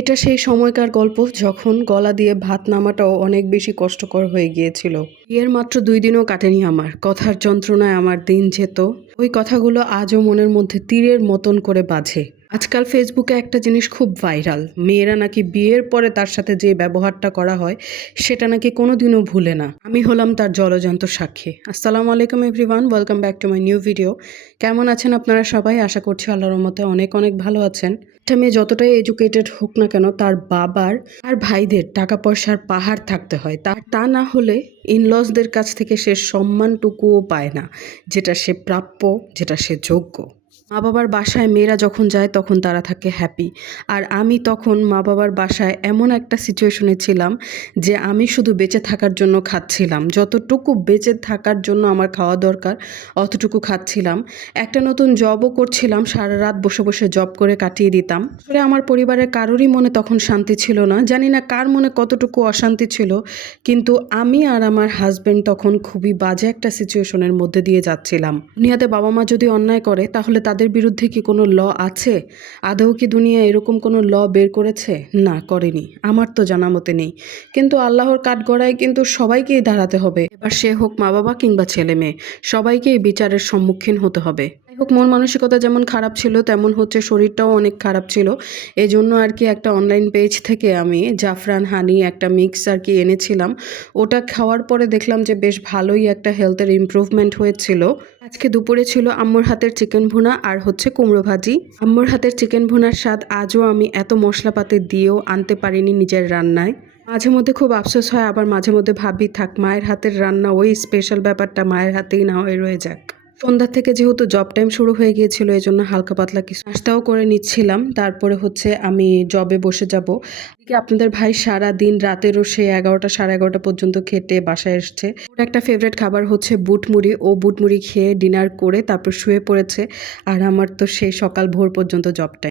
এটা সেই সময়কার গল্প যখন গলা দিয়ে ভাত নামাটাও অনেক বেশি কষ্টকর হয়ে গিয়েছিল। বিয়ের মাত্র 2 দিনও কাটেনি আমার, কথার যন্ত্রণায় আমার দিন যেত। ওই কথাগুলো আজও মনের মধ্যে তীরের মতন করে বাজে। আজকাল ফেসবুকে একটা জিনিস খুব ভাইরাল, মেয়েরা নাকি বিয়ের পরে তার সাথে যে ব্যবহারটা করা হয় সেটা নাকি কোনোদিনও ভুলে না। আমি হলাম তার জলজান্ত সাক্ষী। আসসালামু আলাইকুম everyone, welcome back to my new video. কেমন আছেন আপনারা সবাই? আশা করছি আল্লাহর রহমতে অনেক অনেক ভালো আছেন। একটা মেয়ে যতটাই এডুকেটেড হোক না কেন, তার বাবার আর ভাইদের টাকা পয়সার পাহাড় থাকতে হয়, তা না হলে ইনলসদের কাছ থেকে সে সম্মানটুকুও পায় না, যেটা সে প্রাপ্য, যেটা সে যোগ্য। মা বাবার বাসায় মেয়েরা যখন যায় তখন তারা থাকে হ্যাপি, আর আমি তখন মা বাবার বাসায় এমন একটা সিচুয়েশনে ছিলাম যে আমি শুধু বেঁচে থাকার জন্য খাচ্ছিলাম, যতটুকু বেঁচে থাকার জন্য আমার খাওয়া দরকার অতটুকু খাচ্ছিলাম। একটা নতুন জবও করছিলাম, সারা রাত বসে বসে জব করে কাটিয়ে দিতাম। আসলে আমার পরিবারের কারোরই মনে তখন শান্তি ছিল না, জানি না কার মনে কতটুকু অশান্তি ছিল, কিন্তু আমি আর আমার হাজব্যান্ড তখন খুবই বাজে একটা সিচুয়েশনের মধ্যে দিয়ে যাচ্ছিলাম। দুনিয়াতে বাবা মা যদি অন্যায় করে তাহলে তাদের বিরুদ্ধে কি কোনো ল আছে? আদৌ কি দুনিয়া এরকম কোনো ল বের করেছে? না, করেনি, আমার তো জানা মতে নেই। কিন্তু আল্লাহর কাঠগড়ায় কিন্তু সবাইকেই দাঁড়াতে হবে, এবার সে হোক মা বাবা কিংবা ছেলে মেয়ে, সবাইকেই বিচারের সম্মুখীন হতে হবে। যাই হোক, মন মানসিকতা যেমন খারাপ ছিল তেমন হচ্ছে শরীরটাও অনেক খারাপ ছিল। এই জন্য আর কি একটা অনলাইন পেজ থেকে আমি জাফরান হানি একটা মিক্স আর কি এনেছিলাম। ওটা খাওয়ার পরে দেখলাম যে বেশ ভালোই একটা হেলথের ইমপ্রুভমেন্ট হয়েছিল। আজকে দুপুরে ছিল আম্মুর হাতের চিকেন ভুনা আর হচ্ছে কুমড়ো ভাজি। আম্মুর হাতের চিকেন ভুনার স্বাদ আজও আমি এত মশলাপাতি দিয়েও আনতে পারিনি নিজের রান্নায়। মাঝে মধ্যে খুব আফসোস হয়, আবার মাঝে মধ্যে ভাবি থাক মায়ের হাতের রান্না, ওই স্পেশাল ব্যাপারটা মায়ের হাতেই না হয়ে রয়ে যাক। সন্ধ্যা থেকে যেহেতু জব টাইম শুরু হয়ে গিয়েছিল, এই জন্য হালকা পাতলা কিছু নাস্তাও করে নিচ্ছিলাম। তারপরে হচ্ছে আমি জবে বসে যাব। এদিকে আপনাদের ভাই সারা দিন রাতেরও সে 11টা সাড়ে 11টা পর্যন্ত খেটে বাসায় এসছে। ওর একটা ফেভারিট খাবার হচ্ছে বুট মুড়ি। ও বুট মুড়ি খেয়ে ডিনার করে তারপর শুয়ে পড়েছে, আর আমার তো সেই সকাল ভোর পর্যন্ত জব টাইম।